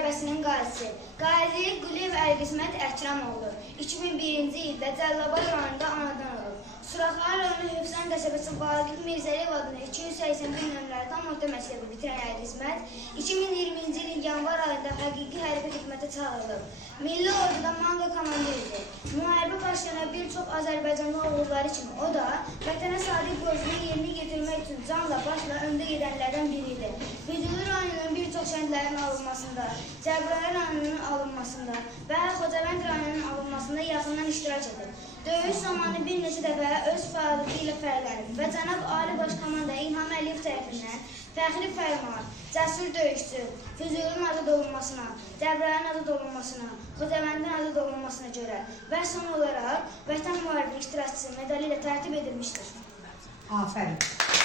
müharibəsinin qazisi. Qazi Quliyev Əliqismət Əkramoğlu 2001-ci ildə Cəlilabad rayonunda anadan olub. Suraxlar rayonu Hövsan qəsəbəsi Vaqif Mirzəliyev adına 281 nömrəli tam orta məktəbi bitirən Əliqismət 2020-ci ilin yanvar ayında həqiqi hərbi xidmətə çağırılıb. Milli orduda manga komandiridir. Müharibə başlayan bir çox Azərbaycanlı oğulları kimi o da vətənə sadiq borcunu yerinə yetirmək üçün canla başla öndə gedənlərdən biridir. Füzuli rayonunun bir çox kəndlərin alınmasında, Cəbrayıl rayonunun alınmasında və Xocavənd rayonunun alınmasında yaxından iştirak edir. Döyüş zamanı bir neçə dəfə öz fəaliyyəti ilə fərqlənib və Cənab Ali Baş Komanda İlham Əliyev tərəfindən fəxri fərman, cəsur döyüşçü, Füzulinin azad olunmasına, Cəbrayılın azad olunmasına, Xocavəndin azad olunmasına görə və son olaraq Vətən müharibi iştirakçısı medalı ilə tərtib edilmişdir. Afərin.